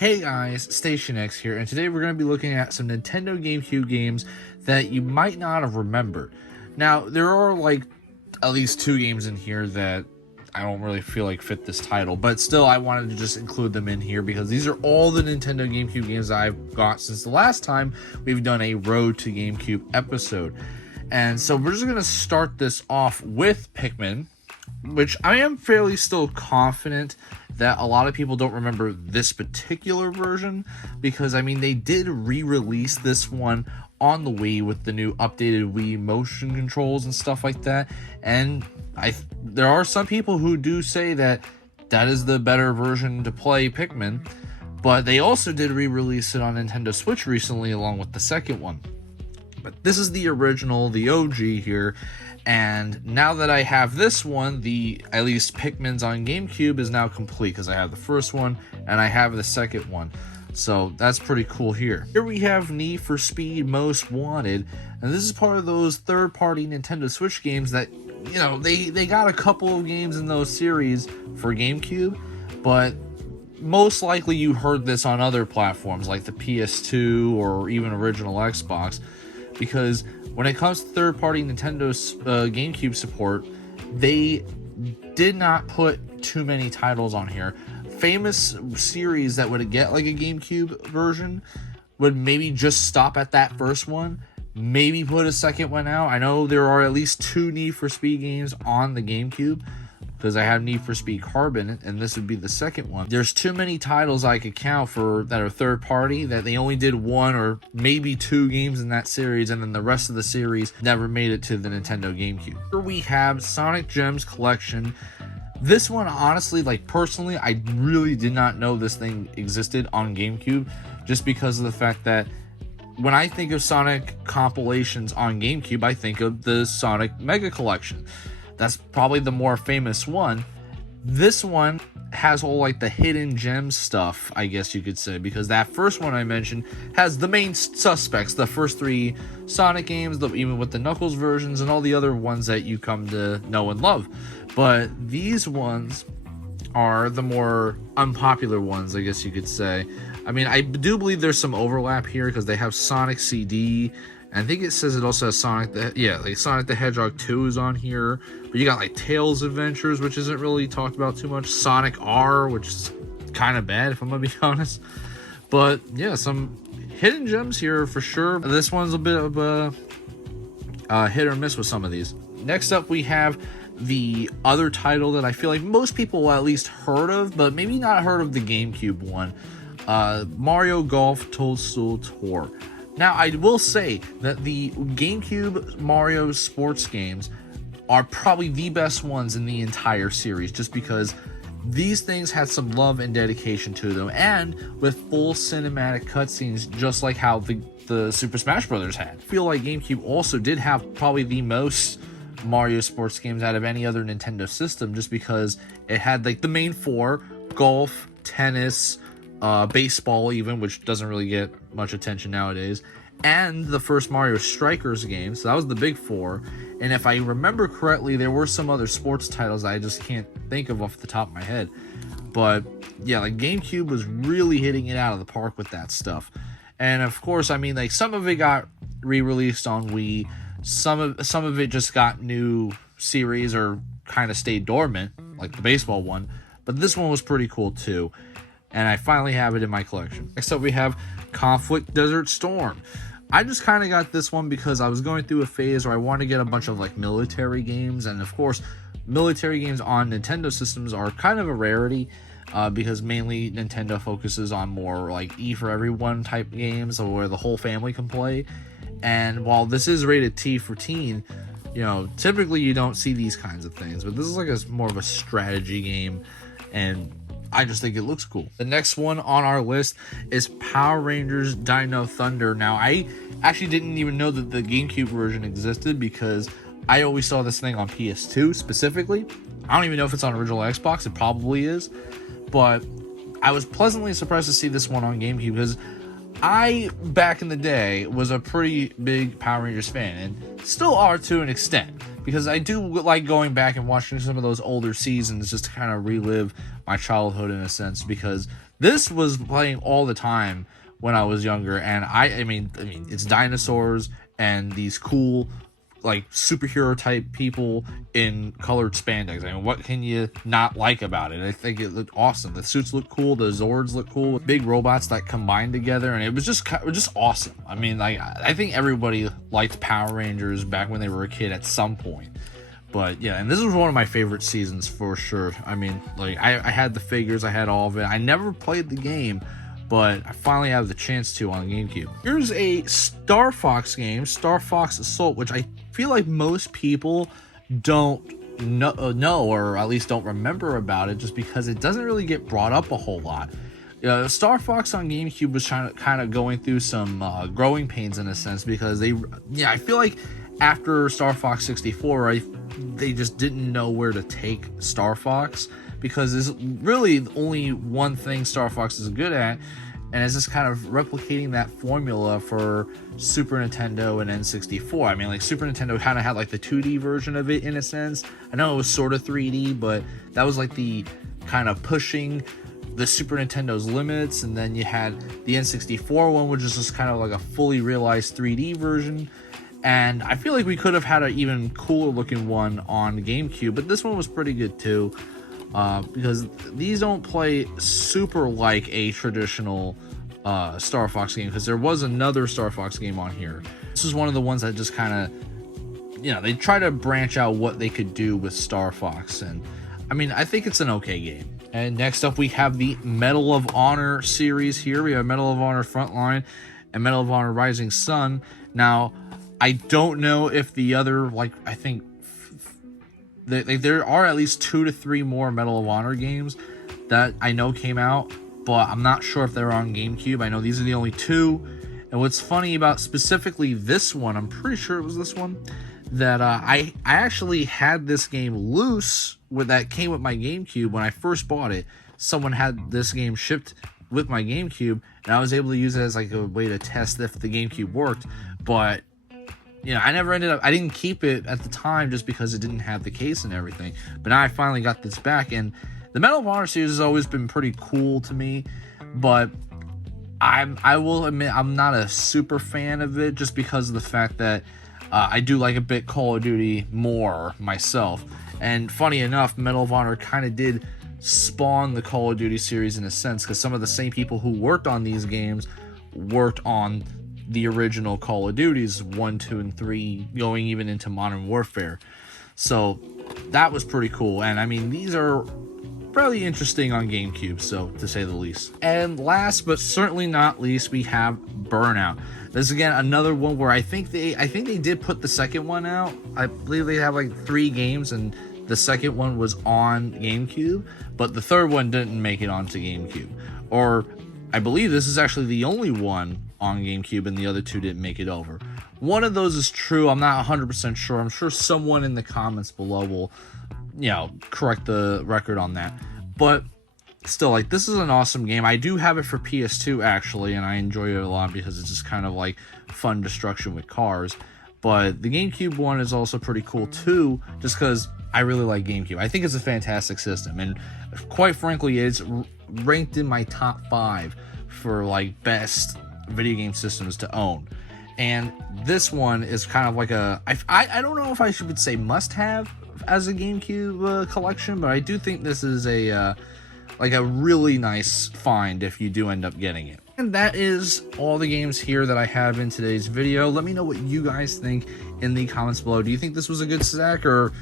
Hey guys, Station X here, and today we're going to be looking at some Nintendo GameCube games that you might not have remembered. Now, there are like at least two games in here that I don't really feel like fit this title, but still I wanted to just include them in here because these are all the Nintendo GameCube games I've got since the last time we've done a Road to GameCube episode. And so we're just going to start this off with Pikmin, which I am fairly still confident that a lot of people don't remember this particular version, because I mean they did re-release this one on the Wii with the new updated Wii motion controls and stuff like that, and there are some people who do say that is the better version to play Pikmin, but they also did re-release it on Nintendo Switch recently along with the second one. But this is the original, the OG here. And now that I have this one, at least Pikmin's on GameCube is now complete, because I have the first one and I have the second one. So that's pretty cool here. Here we have Need for Speed Most Wanted, and this is part of those third-party Nintendo Switch games that, you know, they got a couple of games in those series for GameCube, but most likely you heard this on other platforms like the PS2 or even original Xbox, because when it comes to third-party Nintendo's GameCube support, they did not put too many titles on here. Famous series that would get like a GameCube version would maybe just stop at that first one, maybe put a second one out. I know there are at least two Need for Speed games on the GameCube, because I have Need for Speed Carbon, and this would be the second one. There's too many titles I could count for that are third party that they only did one or maybe two games in that series, and then the rest of the series never made it to the Nintendo GameCube. Here we have Sonic Gems Collection. This one, honestly, like personally, I really did not know this thing existed on GameCube, just because of the fact that when I think of Sonic compilations on GameCube, I think of the Sonic Mega Collection. That's probably the more famous one. This one has all like the hidden gem stuff, I guess you could say, because that first one I mentioned has the main suspects, the first three Sonic games, even with the Knuckles versions and all the other ones that you come to know and love. But these ones are the more unpopular ones, I guess you could say. I mean, I do believe there's some overlap here because they have Sonic CD. I think it says it also has Sonic the Hedgehog 2 is on here. But you got like Tails Adventures, which isn't really talked about too much. Sonic R, which is kind of bad if I'm gonna be honest. But yeah, some hidden gems here for sure. This one's a bit of a hit or miss with some of these. Next up we have the other title that I feel like most people will at least heard of, but maybe not heard of the GameCube one. Mario Golf Toadstool Tour. Now, I will say that the GameCube Mario sports games are probably the best ones in the entire series, just because these things had some love and dedication to them, and with full cinematic cutscenes, just like how the Super Smash Bros. Had. I feel like GameCube also did have probably the most Mario sports games out of any other Nintendo system, just because it had like the main four: golf, tennis, baseball even, which doesn't really get much attention nowadays, and the first Mario Strikers game. So that was the big four. And if I remember correctly, there were some other sports titles I just can't think of off the top of my head. But yeah, like GameCube was really hitting it out of the park with that stuff. And of course, I mean, like some of it got re-released on Wii, some of it just got new series or kind of stayed dormant, like the baseball one. But this one was pretty cool too, and I finally have it in my collection. Next up we have Conflict Desert Storm. I just kind of got this one because I was going through a phase where I wanted to get a bunch of like military games, and of course military games on Nintendo systems are kind of a rarity, because mainly Nintendo focuses on more like E for everyone type games where the whole family can play. And while this is rated T for teen, you know, typically you don't see these kinds of things, but this is like more of a strategy game, and I just think it looks cool. The next one on our list is Power Rangers Dino Thunder. Now, I actually didn't even know that the GameCube version existed, because I always saw this thing on PS2 specifically. I don't even know if it's on original Xbox. It probably is. But I was pleasantly surprised to see this one on GameCube, because I, back in the day, was a pretty big Power Rangers fan, and still are to an extent, because I do like going back and watching some of those older seasons just to kind of relive my childhood in a sense, because This was playing all the time when I was younger, and I mean, it's dinosaurs and these cool, like, superhero type people in colored spandex. I mean, what can you not like about it? I think it looked awesome. The suits look cool, the Zords look cool, big robots that combined together, and it was just awesome. I mean, like, I think everybody liked Power Rangers back when they were a kid at some point. But yeah, and this was one of my favorite seasons for sure. I mean, like, I had the figures, I had all of it. I never played the game, but I finally have the chance to on GameCube. Here's a Star Fox game, Star Fox Assault, which I feel like most people don't know, or at least don't remember about it, just because it doesn't really get brought up a whole lot. Star Fox on GameCube was kind of going through some growing pains in a sense, because I feel like after Star Fox 64, they just didn't know where to take Star Fox, because there's really only one thing Star Fox is good at, and it's just kind of replicating that formula for Super Nintendo and N64. I mean, like, Super Nintendo kind of had like the 2D version of it in a sense. I know it was sort of 3D, but that was like the kind of pushing the Super Nintendo's limits. And then you had the N64 one, which is just kind of like a fully realized 3D version. And I feel like we could have had an even cooler looking one on GameCube, but this one was pretty good too. Because these don't play super like a traditional Star Fox game, because there was another Star Fox game on here. This is one of the ones that just kind of, they try to branch out what they could do with Star Fox, and I mean, I think it's an okay game. And next up, we have the Medal of Honor series here. We have Medal of Honor Frontline and Medal of Honor Rising Sun. Now, I don't know if the other, like, I think there are at least 2 to 3 more Medal of Honor games that I know came out, but I'm not sure if they're on GameCube. I know these are the only 2. And what's funny about specifically this one, I'm pretty sure it was this one, that I actually had this game loose that came with my GameCube when I first bought it. Someone had this game shipped with my GameCube, and I was able to use it as like a way to test if the GameCube worked. But I didn't keep it at the time just because it didn't have the case and everything. But now I finally got this back, and the Medal of Honor series has always been pretty cool to me, but I will admit I'm not a super fan of it, just because of the fact that I do like a bit Call of Duty more myself. And funny enough, Medal of Honor kind of did spawn the Call of Duty series in a sense, because some of the same people who worked on these games worked on the original Call of Duties 1, 2, and 3, going even into Modern Warfare. So that was pretty cool. And I mean, these are fairly interesting on GameCube, so to say the least. And last but certainly not least, we have Burnout. This is again another one where I think they did put the second one out. I believe they have like 3 games, and the second one was on GameCube, but the third one didn't make it onto GameCube. Or I believe this is actually the only one on GameCube, and the other 2 didn't make it over. One of those is true. I'm not 100% sure. I'm sure someone in the comments below will, correct the record on that. But still, like, this is an awesome game. I do have it for PS2 actually, and I enjoy it a lot because it's just kind of like fun destruction with cars. But the GameCube one is also pretty cool too, just because I really like GameCube. I think it's a fantastic system, and quite frankly, it's ranked in my top 5 for like best video game systems to own. And this one is kind of like I don't know if I should say must-have as a GameCube collection, but I do think this is a really nice find if you do end up getting it. And that is all the games here that I have in today's video. Let me know what you guys think in the comments below. Do you think this was a good stack, or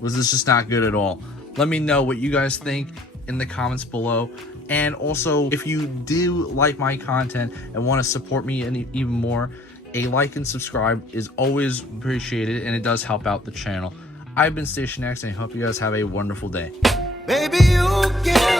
was this just not good at all? Let me know what you guys think in the comments below. And also, if you do like my content and want to support me even more, a like and subscribe is always appreciated, and it does help out the channel. I've been Station X, and I hope you guys have a wonderful day. Baby, you can